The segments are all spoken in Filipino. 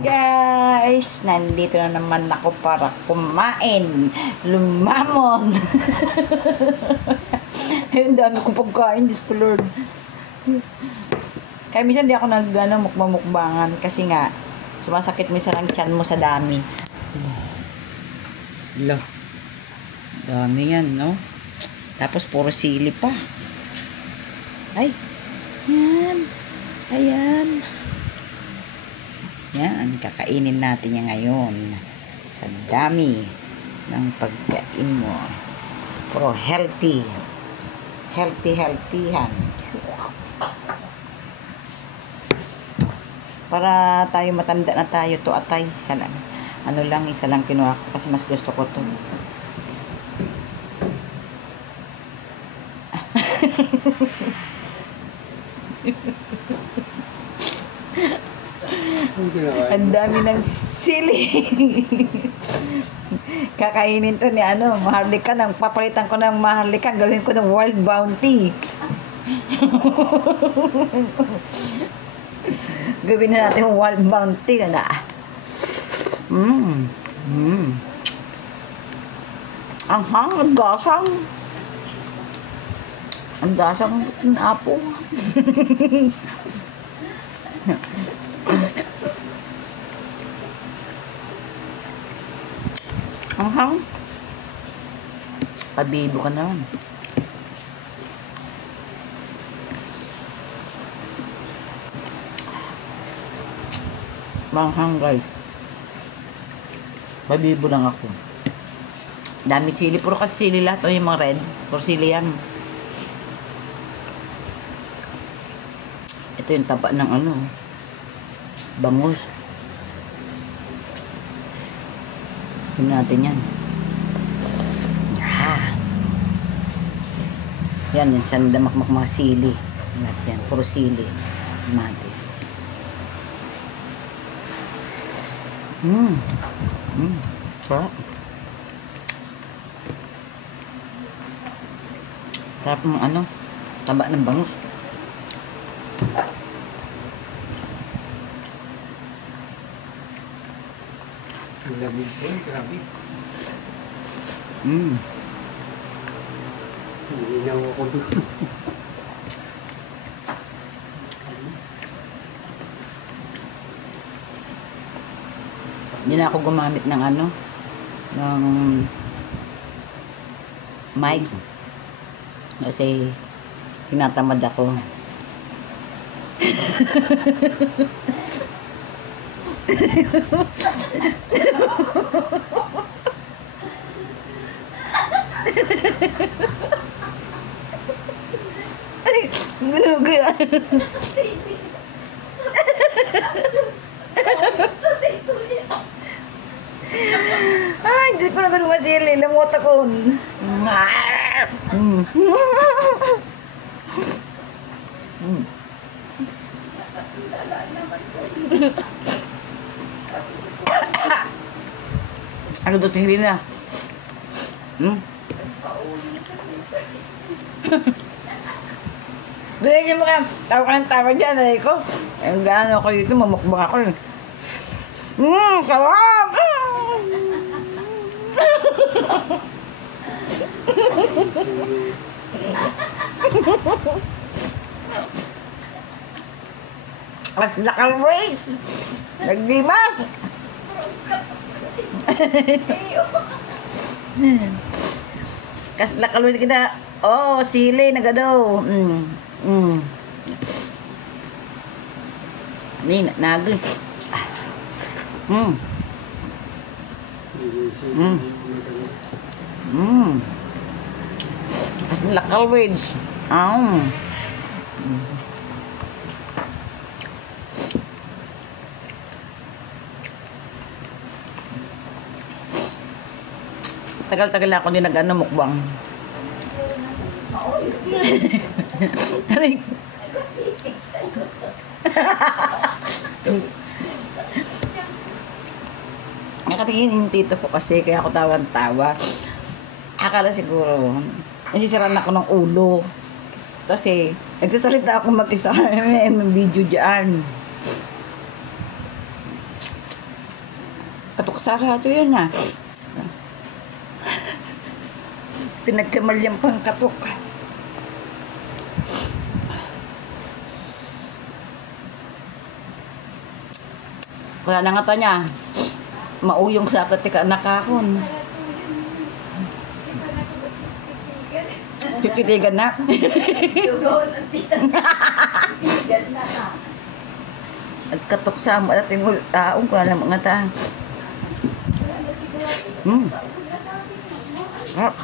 Guys, nandito na naman ako para kumain, lumamon. Ang dami kong pagkain, Diyos ko Lord. Kaya minsan di ako mukbang-mukbangan kasi nga sumasakit minsan ang tiyan mo sa dami. Lo, dami yan, no? Tapos puro sili pa. Ay, yan. Ayan. Yan, kakainin natin yan ngayon. Sa dami ng pagkain mo. Puro healthy. Healthy-healthyhan. Para tayo matanda na tayo to atay. Isa lang. Ano lang, isa lang kinuha ko kasi mas gusto ko to. Ang dami ng sili. Kakainin to ni Maharlika. Nang papalitan ko ng Maharlika, gawin ko ng Wild Bounty. Gawin na natin yung Wild Bounty. Ang hang, ang gasang. Ang gasang ng apo. Ang pabibo ka naman. Manghang guys. Pabibo lang ako. Dami sili. Puro kasi sili lahat. O yung mga red. Puro sili yan. Ito yung taba ng bangus. Tingnan natin yan. Yan, yung sandamakmak mga sili. Yan, puro sili. Matis. Sarap. Sarap ng taba ng bangus. Lamig po, grabe. Inaw ako doon. Hindi na ako gumamit ng ng mic. Kasi tinatamad ako. Manuga. Ay, Diyos ko na ganun masili. Lamot ako. Ano to tingin na? Binigyan mo ka. Tawa ka ng tawa dyan. Ko. Ang gaano ako dito. Mamukbang ako. Sarap! Mas nakal race. Nagdimas. Kas nakal race kita. Oh, sili na gado. Ni nagay. Kas nakal race. Tagal-tagal ako din mukbang. Aray. Nakatingin yung tito ko kasi kaya ako tawa-tawa. Akala siguro nasisiraan ako ng ulo. Kasi nagsasalita ako mag-isa. May video dyan. Sakato yan ha. Pinagkamalyang pang katok. Kaya nangata niya. Mauyong sa katika nakakon. Tititigan na. At katok sa mo at tingul taong ko na mga ta. Ah.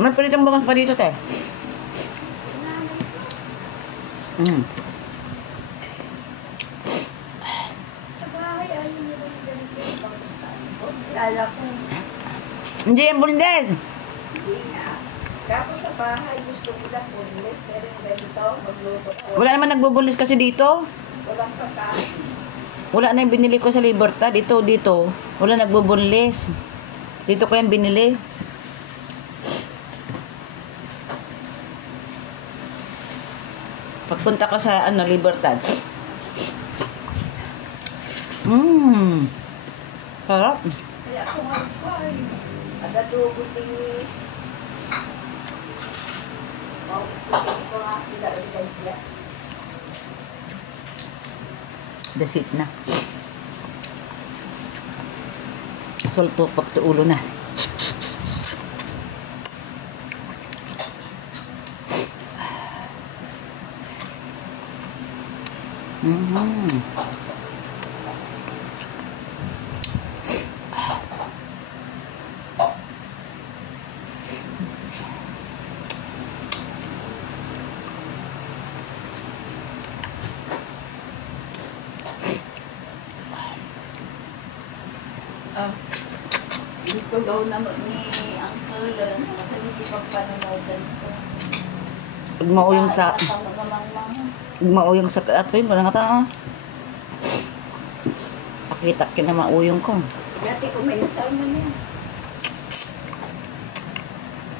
May palitang bangas pa dito, te. Hindi yung bundes. Hindi nga. Tapos sa bahay, gusto ko lang bunlis. Pero yung ganito, magluto ko. Wala naman nagbubulis kasi dito. Walang pagkain. Wala na yung binili ko sa Libertad. Dito. Wala nagbubulis. Dito ko yung binili. Pagpunta ka sa Libertad. Sarap. Kaya ako mag-buy. Agadugo tingin. Mauputin ko nga sila ulit siya. Dasit na. Sulto pag ulo na. Dito daw naman ni Uncle, matalik ipagpanonodan ko. Pag mauyong sa... Pag Pag mauyong sa... Ato yun, wala nga ta. Pakita ka na mauyong ko. dati ko may nasama niya.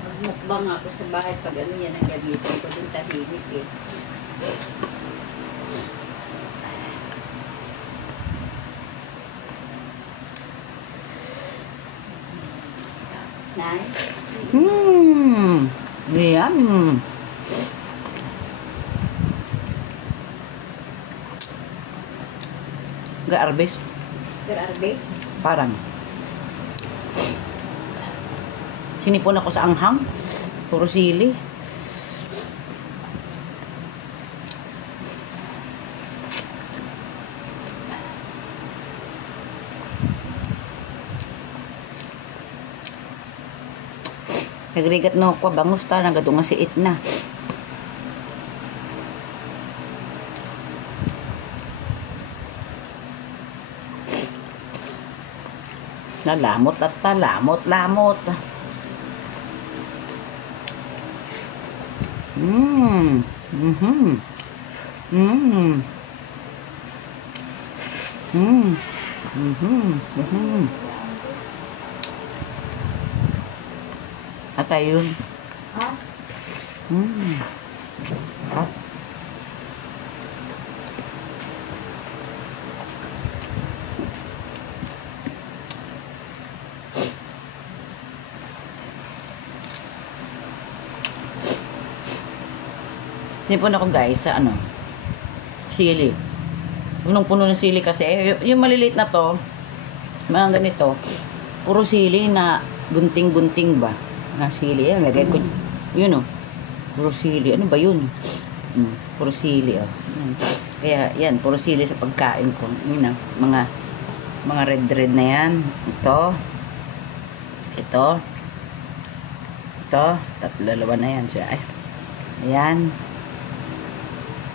Magmukbang ako sa bahay pag ano yan ang gamitin ko yung tahimik eh. Nice. Yum. Gaarbes. Arbes? Parang. Sinipon ako sa anghang. Puro sili. Nagrigat no ko bangus ta nagadunga si itna. Nalamot at talamot. At ayun. Ha? At nipon ako guys sa sili. Punong-puno ng sili kasi. Yung maliliit na to, mga ganito, puro sili na gunting-gunting ba? Na sili. Yan, lagay ko. Yun puro sili. Ano ba yun? Puro sili Yan. Kaya yan, puro sili sa pagkain ko. Yun mga red na yan. Ito. Dalawa na yan siya. Ayan.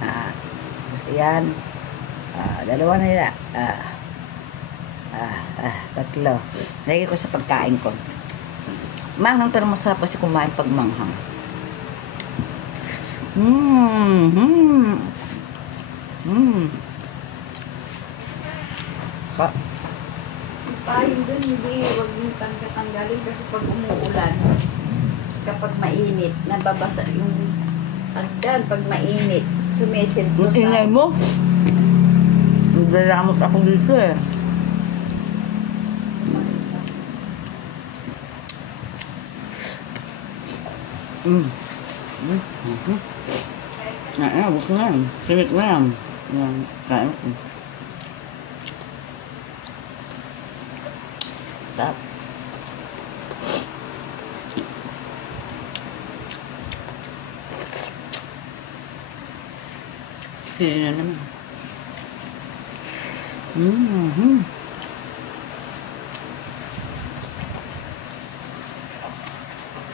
Tapos ayan. Dalawa na yun. Tatlo. Lagay ko sa pagkain ko. Manghang pero masarap kasi kumain pag manghang. Payong dun, hindi, huwag yung tanggalin rin kasi pag umuulan, kapag mainit, nababasa yung hagdan pag mainit. Sumisintro Yung ingay sa... mo? Naglalamot ako dito eh. Bus na yan. Simit na yan. Yan, kain ko. Tap. Sili na naman.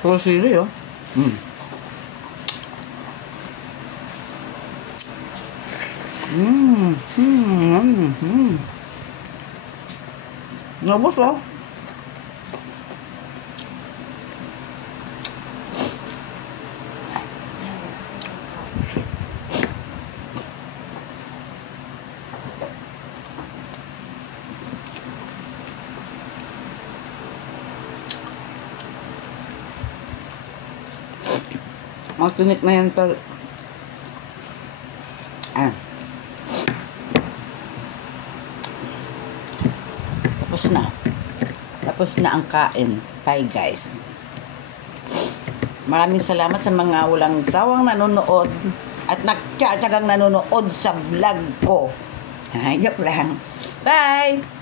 Puro sili, oh. Nabos, oh. Ang tinik na yan tol. Tapos na. Tapos na ang kain. Bye guys. Maraming salamat sa mga walang sawang nanonood at nagtsatsagang nanonood sa vlog ko. Joke lang. Bye!